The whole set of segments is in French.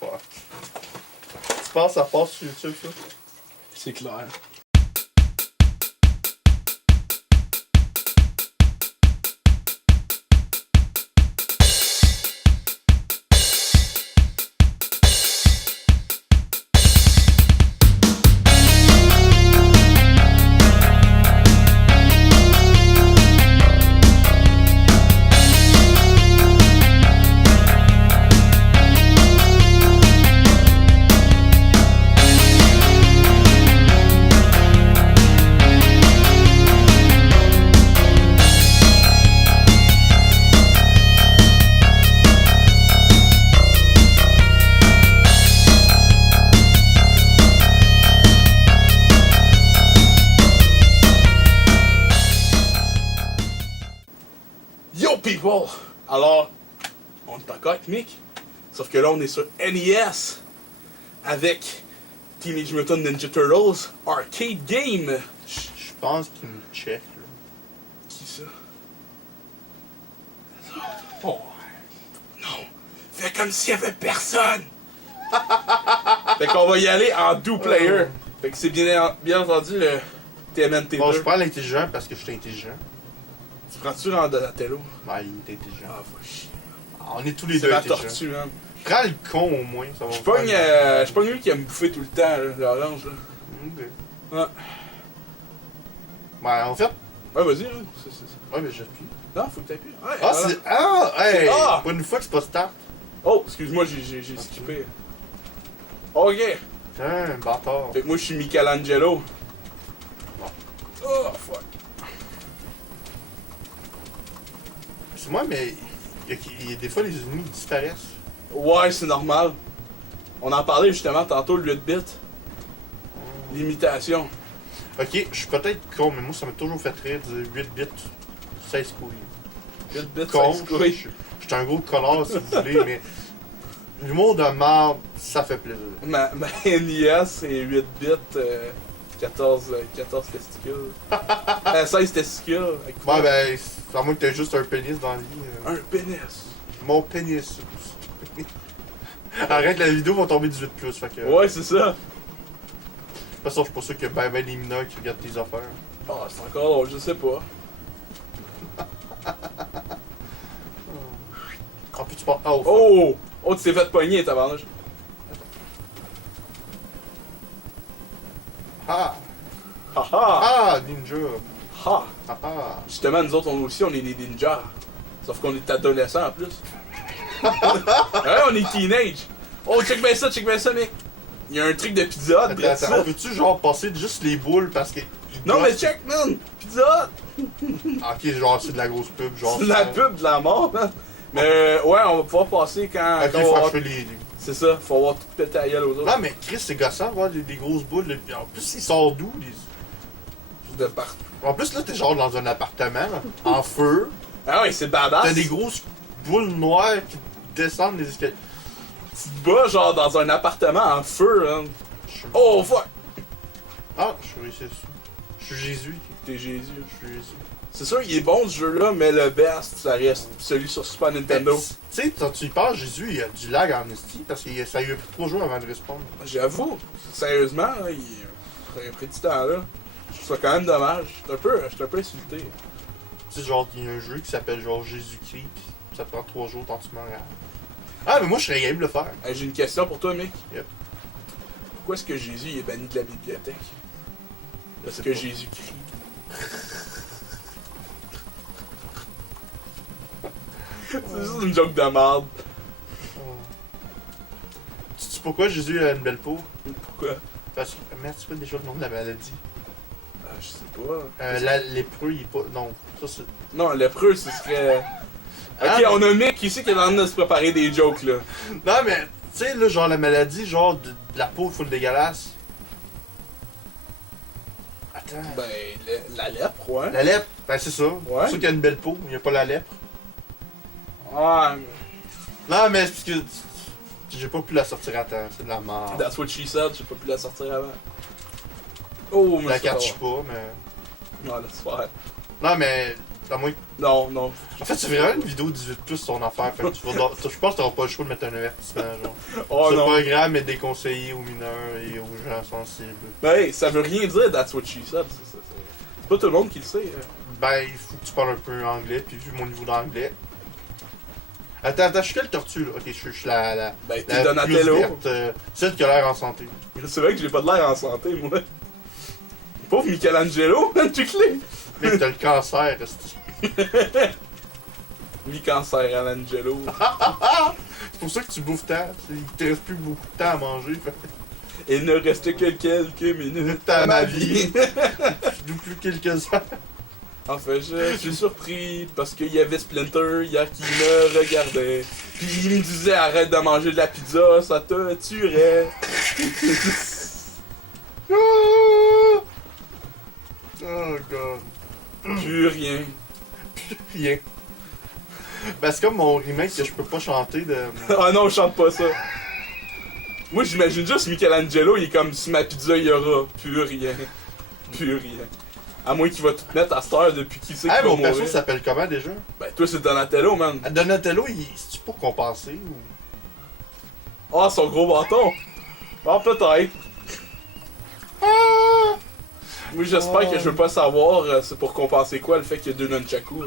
Fuck. Tu penses que ça passe sur YouTube, ça? C'est clair. Yo people! Alors, on est encore avec Mick, sauf que là on est sur NES avec Teenage Mutant Ninja Turtles Arcade Game. Je pense qu'il me check, là. Qui ça? Oh. Non! Fais comme s'il y avait personne! Fait qu'on va y aller en two-player. Fait que c'est bien entendu le TMNT2. Bon, je prends l'intelligent parce que je suis intelligent. Tu prends-tu en Donatello? Ouais, il est intelligent. Ah, faut chier. On est tous les C'est deux la intelligents. tortue, man. Prends le con au moins, ça va Je faire- pogne lui qui aime bouffer tout le temps, là, l'orange, là. Ok. Ouais. Ouais, en fait. Ouais, vas-y, hein. Ouais, mais j'appuie. Non, faut que t'appuies. Ouais, Ah, voilà. c'est. Ah, hey! Ah! Pas une fois que c'est pas start. Oh, excuse-moi, j'ai skippé. Ok. Tiens, un bâtard. Fait que moi, je suis Michelangelo. Oh, fuck. C'est moi, mais. Il y a des fois, les ennemis disparaissent. Ouais, c'est normal. On en parlait justement tantôt, le 8 bits. L'imitation. Ok, je suis peut-être con, mais moi, ça m'a toujours fait rire de 8 bits, 16 couilles. 8 bits, Con, c'est couilles. je suis un gros connard si vous voulez, mais. L'humour de marde, ça fait plaisir. Ma NES, c'est 8 bits, 14 testicules. 16 testicules. Écoute, Ouais, ben, à moins que t'aies juste un pénis dans la vie. un pénis. Mon pénis. Arrête, la vidéo va tomber 18+, fait que... Ouais, c'est ça. De toute façon, je suis pas sûr qu'il y a ben des mineurs qui regardent tes affaires. Ah, c'est encore drôle, je sais pas. En plus, tu parles... Oh! Oh! Oh, tu t'es fait pogner, tabarnouche. Ah! Ha ha! Ah! Ninja! Ha! Ah ah! Justement, nous autres, on aussi, on est des ninjas. Sauf qu'on est adolescents en plus. Ouais, on est teenage. Oh, check bien ça, mec. Il y a un truc de pizza, Attends, dresse attends, ça. on peut-tu genre passer juste les boules parce que... Non, mais check, man! Pizza! Ah, ok, genre c'est de la grosse pub, genre... C'est la pub de la mort, man. Mais ouais, on va pouvoir passer quand. Ok, quand on faut va avoir- que je fais les... C'est ça, faut avoir tout pété à gueule aux autres. Non, mais Chris, c'est gossant, voir des grosses boules. En plus, il sort d'où? De partout. En plus, là, t'es genre dans un appartement, là, en feu. Ah ouais, c'est badass. T'as des grosses boules noires qui descendent les escaliers. Tu te bats genre dans un appartement en feu, hein. Je suis- Oh fuck! Ah, je suis réussi dessus. Je suis Jésus. T'es Jésus. Je suis Jésus. C'est sûr, il est bon ce jeu-là, mais le best, ça reste celui sur Super Nintendo. Tu sais, quand tu y penses, Jésus, il y a du lag en esti parce que ça lui a pris 3 jours avant de respawn. J'avoue, sérieusement, là, il a pris du temps là. Je trouve ça quand même dommage. Je suis un peu insulté. Tu sais, genre, il y a un jeu qui s'appelle genre Jésus-Christ, pis ça te prend 3 jours tant que tu meurs à... Ah, mais moi, je serais game de le faire. Hey, j'ai une question pour toi, mec. Yep. Pourquoi est-ce que Jésus est banni de la bibliothèque? Parce que Jésus crie. C'est juste une joke de merde. Tu sais pourquoi Jésus a une belle peau? Pourquoi? Parce que... Merde, c'est pas déjà le nom de la maladie? Je sais pas. Lépreux, il est pas... Non, ça c'est... Non, lépreux, ce serait. Ok, Ah, on a Mick ici qui est en train de se préparer des jokes là. Non, mais, tu sais, là, genre la maladie, genre de la peau full dégueulasse. Attends. Ben, la lèpre, ouais. La lèpre, ben c'est ça. C'est pour ça qu'il y a une belle peau, il n'y a pas la lèpre. Ouais, Non, mais c'est parce que j'ai pas pu la sortir à temps, c'est de la merde. that's what she said, j'ai pas pu la sortir avant. Oh, Je mais la c'est pas catch vrai. pas, mais... Non, laisse faire. Non, mais, À moins que... Non, non. En fait, c'est vraiment une vidéo 18+ son affaire. Fait que je pense que t'auras pas le choix de mettre un avertissement, genre. Oh Ce non. programme est déconseillé aux mineurs et aux gens sensibles. Ben, hey, ça veut rien dire, that's what she said. C'est pas tout le monde qui le sait. Ben, il faut que tu parles un peu anglais, puis vu mon niveau d'anglais. Attends, je suis quelle tortue là? Ok, je suis la Ben, t'es plus Donatello. verte, celle qui a l'air en santé. C'est vrai que j'ai pas de l'air en santé, moi. Pauvre Michelangelo, tu clé. Mec, t'as le cancer, esti. Mi-cancer à l'Angelo. C'est pour ça que tu bouffes tant. Il te reste plus beaucoup de temps à manger. Fait. Il ne reste que quelques minutes à ma vie. Je doute plus quelques heures. En fait, je suis surpris parce qu'il y avait Splinter hier qui me regardait. Puis il me disait arrête de manger de la pizza, ça te tuerait. Oh god. Plus rien. Rien. Ben, c'est comme mon remake que je peux pas chanter de. Ah non, je chante pas ça. Moi j'imagine juste Michelangelo, il est comme si ma pizza il y aura plus rien. Plus rien. À moins qu'il va tout mettre à cette heure depuis qu'il sait qu'il Hey, va mon mourir. perso s'appelle comment déjà? Ben toi c'est Donatello, man. Donatello, c'est-tu pour compenser ou. Ah, son gros bâton. Ah, peut-être. Ah! Oui, j'espère que je veux pas savoir c'est pour compenser quoi le fait qu'il y a deux nunchakus.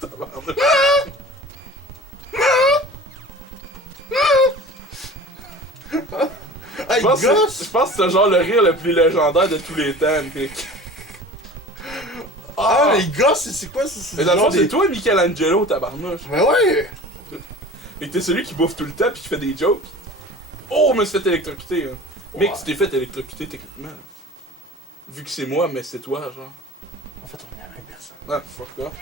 Tabarnak. Hey, Je pense gosse! que c'est genre le rire le plus légendaire de tous les temps, Nick. Ah, mais gosse, c'est quoi ça? Mais dans le fond, genre c'est toi, Michelangelo, tabarnouche. Mais ouais! Et t'es celui qui bouffe tout le temps pis qui fait des jokes. Oh, je me suis fait électrocuter. Hein. Ouais. Mec, tu t'es fait électrocuter techniquement. Vu que c'est moi, mais c'est toi, genre. En fait, on est la même personne. Ah, fuck off.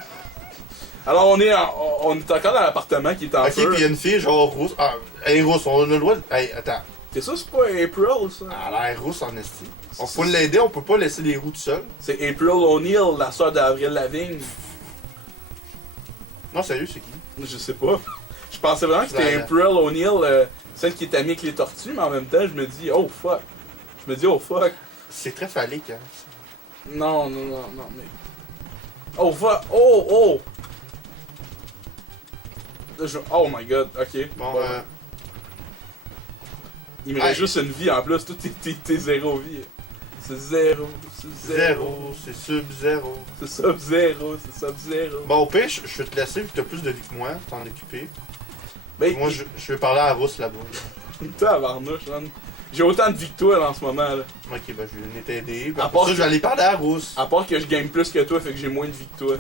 Alors, on est encore dans l'appartement qui est en Ok, feu. pis y'a une fille genre rousse. Ah, elle est rousse, on a le droit de. Hey, attends. T'es sûr c'est pas April, ça? Elle a l'air rousse en esti. On faut l'aider, on peut pas laisser les roues tout seul. C'est April O'Neil, la sœur d'Avril Lavigne. Non, sérieux, c'est qui? Je sais pas. Je pensais vraiment que c'était La- April O'Neil, celle qui est amie avec les tortues, mais en même temps, je me dis, oh fuck. Je me dis, oh fuck. C'est très phallique, hein. Non, mais. Oh fuck. Oh! Oh my god, ok. Bon, Bon. Il me reste Hey. juste une vie en plus, tout t'es zéro vie. C'est zéro, c'est Zéro, c'est sub-zéro. C'est sub-zéro, c'est sub-zéro. Bon, au pire, je vais te laisser vu que t'as plus de vie que moi, t'en occuper. Ben, Moi, je vais parler à la rousse là-bas. tabarnouche, man. J'ai autant de vie que toi là, en ce moment là. Ok, ben je vais venir t'aider. Puis À après part ça, que- je vais aller parler à la rousse. À part que je gagne plus que toi, fait que j'ai moins de vie que toi.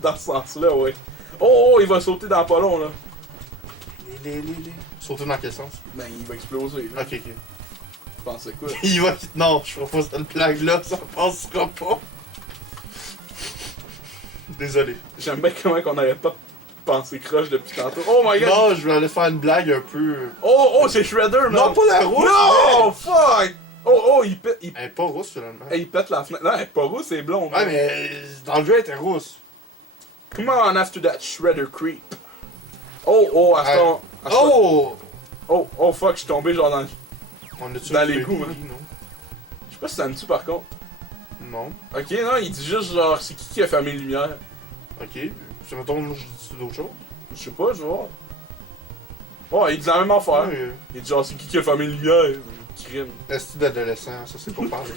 Dans ce sens-là, ouais. Oh, il va sauter dans pas long là. Sauter dans quel sens? Ben, il va exploser. Là. Ok, ok. Tu pensais quoi? Il va. Non, je ferai pas cette blague-là, ça passera pas. Désolé. J'aime bien comment on n'arrête pas de penser croche depuis tantôt. Oh my god! Non, je vais aller faire une blague un peu. Oh, c'est Shredder, man! Non, pas la rousse! Non! Fuck! Oh, il pète. Elle est pas rousse finalement. Il pète la fenêtre. Non, elle est pas rousse, c'est blonde. Ouais, mais dans le jeu, elle était rousse. Come on after that Shredder creep. Oh, à ce temps. Oh! Oh, fuck, je suis tombé genre dans. On a-tu Dans un les Freddy, goûts, hein. non? Je sais pas si ça me tue par contre. Non. Ok, non, il dit juste genre, c'est qui a fermé les lumières? Ok. Ça me tombe, je dis d'autres choses. Je sais pas, je vais voir. Oh, il dit la même affaire. Ouais, Il dit genre, c'est qui a fermé les lumières? Crime. Esti d'adolescent, ça c'est pas parler.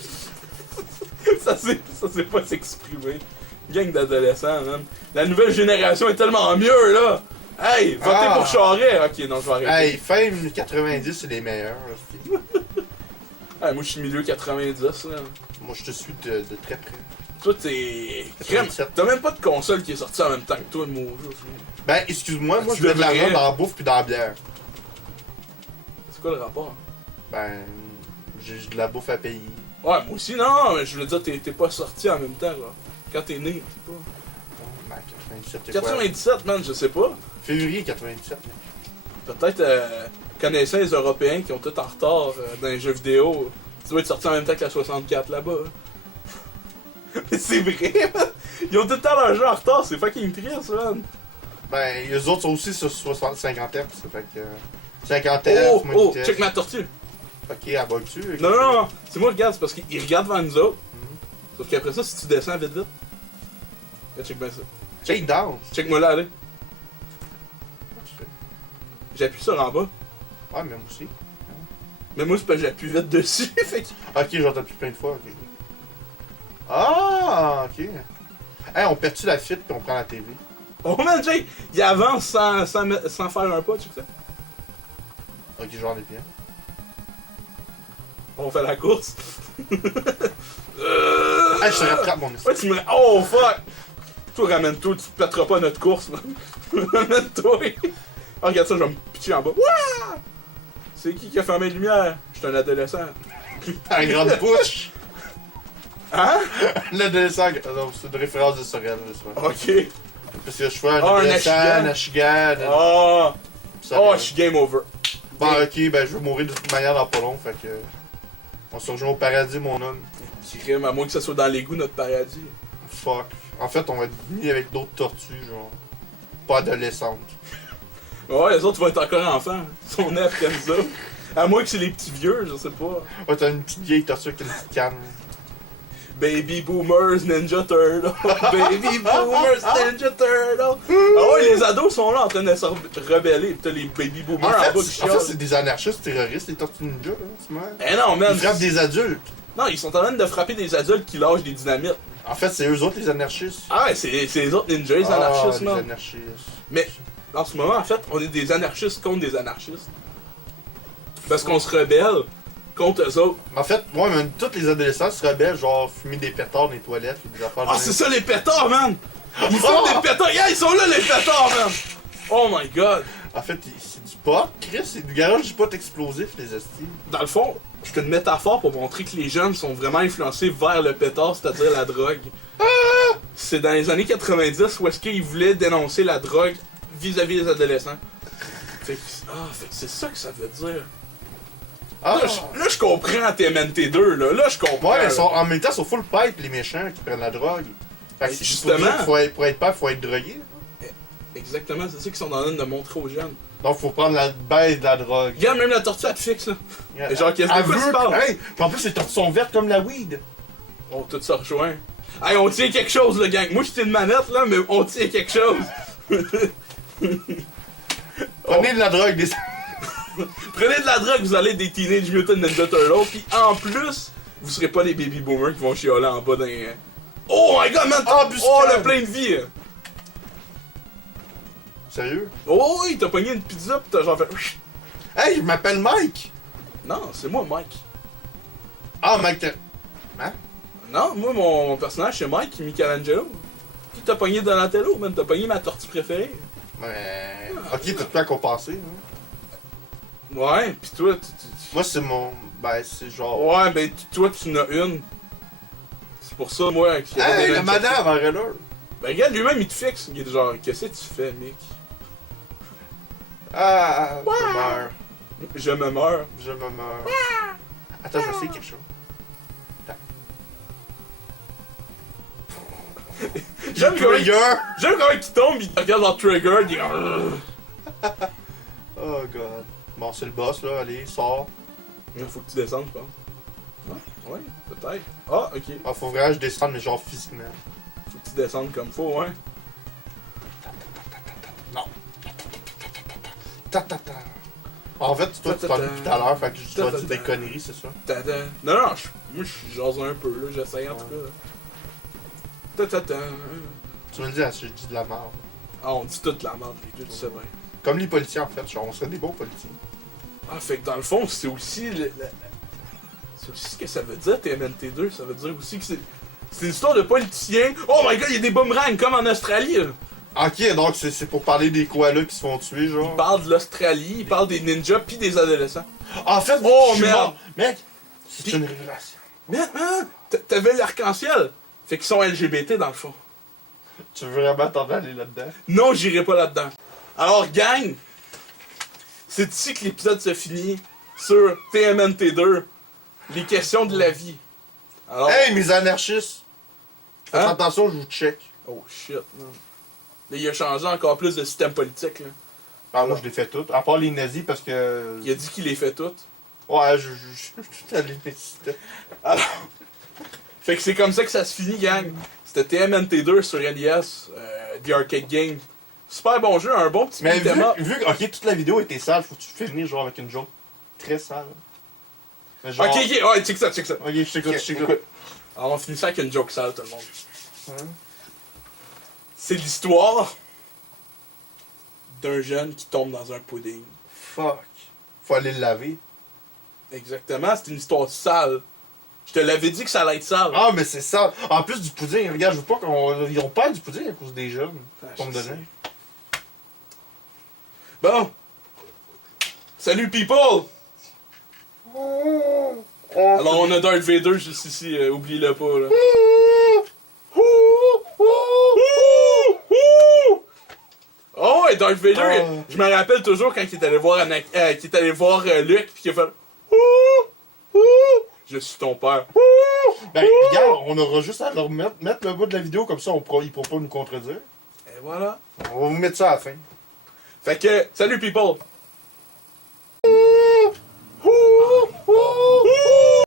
ça sait pas s'exprimer. Gang d'adolescents, man. La nouvelle génération est tellement mieux, là! Hey, votez Ah. pour Charest! Ok, non, je vais arrêter. Hey, fin 90, c'est les meilleurs. esti. Hey, moi, je suis milieu 90, là. Moi, je te suis de très près. Toi, t'es. Crème, 97. t'as même pas de console qui est sortie en même temps que toi, mon jeu. Ben, excuse-moi, moi Tu je mets de l'argent devrais. dans la bouffe puis dans la bière. C'est quoi le rapport? Ben, j'ai de la bouffe à payer. Ouais, moi aussi, non, mais je veux dire, t'es pas sorti en même temps, là. Quand t'es né, je sais Ben, 97, pas. c'est quoi? 97, man, je sais pas. Février 97, mec. Peut-être, connaissant les Européens qui ont tout en retard dans les jeux vidéo, tu dois être sorti en même temps que la 64 là-bas. Mais c'est vrai, man! Ils ont tout le temps leur jeu en retard, c'est fucking triste, man! Ben, les autres sont aussi sur 50 Hz, ça fait que. 50 Hz, Oh, moins de vitesse. check ma tortue! Ok, elle bug-tu? Non, non, non, c'est moi, regarde, c'est parce qu'il regarde vers nous autres. Mhm. Sauf qu'après ça, si tu descends vite vite. Là, check bien ça. Check down. Check-moi là, allez. Qu'est-ce que tu fais? J'appuie sur en bas. Ouais, mais moi aussi. Mais moi, c'est parce que j'appuie vite dessus. Fait que... Ok, j'entends plus plein de fois, ok. Ah, ok. Hey, on perd-tu la fuite puis on prend la TV? Oh man, Jake, il avance sans faire un pas, check ça. Ok, j'en ai bien. On fait la course. Hey, je te rattrape mon esprit. Ouais, tu me... Oh, fuck! Toi, ramène-toi, tu pèteras pas notre course, man. Ramène-toi. Oh, regarde ça, je vais me pitcher en bas. Wouah! C'est qui a fermé les lumières? Je suis un adolescent. Un grande push! Hein? L'adolescent. Non, c'est une référence de Sorel, je sais. Ok. Parce que je fais un Ah, un adolescent, Ashigan. un Ashigan. Oh! Sorel. Oh, je suis game over. Bon, ok, ben je vais mourir de toute manière dans pas long, fait que. On se rejoint au paradis, mon homme. C'est crime, à moins que ça soit dans l'égout, notre paradis. Fuck. En fait, on va être mis avec d'autres tortues, genre. Pas adolescentes. Ouais, les autres vont être encore enfants. Ils sont nés après nous autres. À moins que c'est les petits vieux, je sais pas. Ouais, t'as une petite vieille tortue avec une petite canne. Baby Boomers Ninja Turtle. Baby Boomers Ninja Turtle. Ah ouais, les ados sont là en train de se rebeller. Pis t'as les Baby En Boomers en bas qui fait, chialent. c'est des anarchistes terroristes, les tortues ninja, là, c'est mal. Eh non, man. Ils frappent des adultes. Non, ils sont en train de frapper des adultes qui lâchent des dynamites. En fait, c'est eux autres les anarchistes. Ah ouais, c'est les autres ninjas, les anarchistes, les man. anarchistes. Mais en ce moment, en fait, on est des anarchistes contre des anarchistes. Parce qu'on se rebelle contre eux autres. En fait, moi, même tous les adolescents se rebellent, genre fumer des pétards dans les toilettes et des affaires Ah, de c'est même. ça les pétards, man! Ils font des pétards! Yeah, ils sont là, les pétards, man! Oh my god! En fait, c'est du pot, Chris, c'est du garage du pot explosif, les estis. Dans le fond, c'est une métaphore pour montrer que les jeunes sont vraiment influencés vers le pétard, c'est-à-dire la drogue. C'est dans les années 90 où est-ce qu'ils voulaient dénoncer la drogue vis-à-vis des adolescents. Fait que, fait que c'est ça que ça veut dire. Ah! Là, je comprends TMNT2, là. Là, je comprends. Ouais, là. ils sont, en même temps, ils sont full pipe, les méchants qui prennent la drogue. Fait que c'est Justement. justement, pour être père, faut être drogué. Exactement, c'est ça qu'ils sont en train de montrer aux jeunes. Donc, faut prendre la baisse de la drogue. Regarde, même la tortue, elle te fixe, là. Et genre, qu'est-ce Elle que tu veut- parles? Hey, puis en plus, les tortues sont vertes comme la weed. On tout ça rejoint. Hey, on tient quelque chose, le gang. Moi, j'étais une manette, là, mais on tient quelque chose. Prenez de la drogue, des... Prenez de la drogue, vous allez être des Teenage Mutant Ninja Turtles, pis en plus, vous serez pas les baby boomers qui vont chialer en bas d'un... Oh my god, man! Ah, buscade! Oh, le plein de vie! Sérieux? Oh, oui, t'as pogné une pizza pis t'as genre fait... Hey, je m'appelle Mike! Non, c'est moi, Mike. Ah, Mike, t'es... Non, moi, mon personnage, c'est Mike Michelangelo. Qui t'a pogné Donatello, man? T'as pogné ma tortue préférée. Ouais... Ok, t'as tout à compenser, hein. Ouais, pis toi, Moi, c'est mon... Ben, c'est genre... Ouais, ben, toi, tu en as une. C'est pour ça, moi, qui Hey, la madame, arrête là! Ben, regarde, lui-même, il te fixe. Il est genre, qu'est-ce que tu fais, Mick? Ah, je meurs. Je me meurs. Je me meurs. Attends, je vais essayer quelque chose. J'aime comment Trigger! il tombe, il te regarde dans Trigger, il dit... Oh god. Bon, c'est le boss, là. Allez, sors. Il faut que tu descendes, je pense. Ah, ouais, peut-être. Ah, ok. Ah, faut vraiment que je descende, mais genre physiquement. Faut que tu descendes comme faut, hein. Non. Ta. En fait, toi, tu parles depuis tout à l'heure, fait que je dois dire des conneries, c'est ça? Ta-ta. Non, non, moi, je suis jase un peu, là. J'essaye, en tout cas. Ta-ta-ta. Tu me le dis, je dis de la merde. Ah, on dit toute la merde, les deux, tu sais bien. Comme les policiers, en fait. Genre, on serait des bons policiers. Ah, fait que dans le fond, c'est aussi c'est aussi ce que ça veut dire, TMNT2. Ça veut dire aussi que c'est une histoire de politiciens. Oh my god, il y a des boomerangs comme en Australie. Là. Ok, donc c'est pour parler des koalas qui se font tuer, genre. Il parle de l'Australie, il parle des ninjas pis des adolescents. En fait, Oh, je suis merde. mort. Mec, c'est Puis- une révélation. Mais, hein, t'avais l'arc-en-ciel. Fait qu'ils sont LGBT dans le fond. Tu veux vraiment t'en aller là-dedans? Non, j'irai pas là-dedans. Alors, gang, c'est ici que l'épisode se finit sur TMNT2, les questions de la vie. Alors, Hey, mes anarchistes! Faites Hein? attention, je vous check. oh shit, man. Là, il a changé encore plus de système politique, là. Ah, moi, je les fais toutes. À part les nazis, parce que. Il a dit qu'il les fait toutes. Ouais, je suis tout à limite. Alors, fait que c'est comme ça que ça se finit, gang. C'était TMNT2 sur NES, The Arcade Game. Super bon jeu, un bon petit Mais beat'em up. vu que ok, toute la vidéo était sale, faut que tu finisses genre avec une joke très sale. Mais genre... Ok, ouais, check ça, check ça. Ok, je t'écoute, je t'écoute. Écoute. Alors, on finit ça avec une joke sale, tout le monde. Hein? C'est l'histoire d'un jeune qui tombe dans un pudding. Fuck. Faut aller le laver. Exactement, c'est une histoire sale. Je te l'avais dit que ça allait être sale. Ah, mais c'est ça. En plus du pudding, regarde, je veux pas qu'on perd du pudding à cause des jeunes. Tombe je sais. dedans. Bon. Salut, people! Alors, on a Darth Vader juste ici, oublie-le pas, là. Oh, ouais, Darth Vader, je me rappelle toujours quand il est allé voir, Luke, pis qu'il a fait... Je suis ton père. Ben, regarde, on aura juste à leur mettre le bout de la vidéo, comme ça ils pourront pas nous contredire. Et voilà. On va vous mettre ça à la fin. Fait que, salut, people!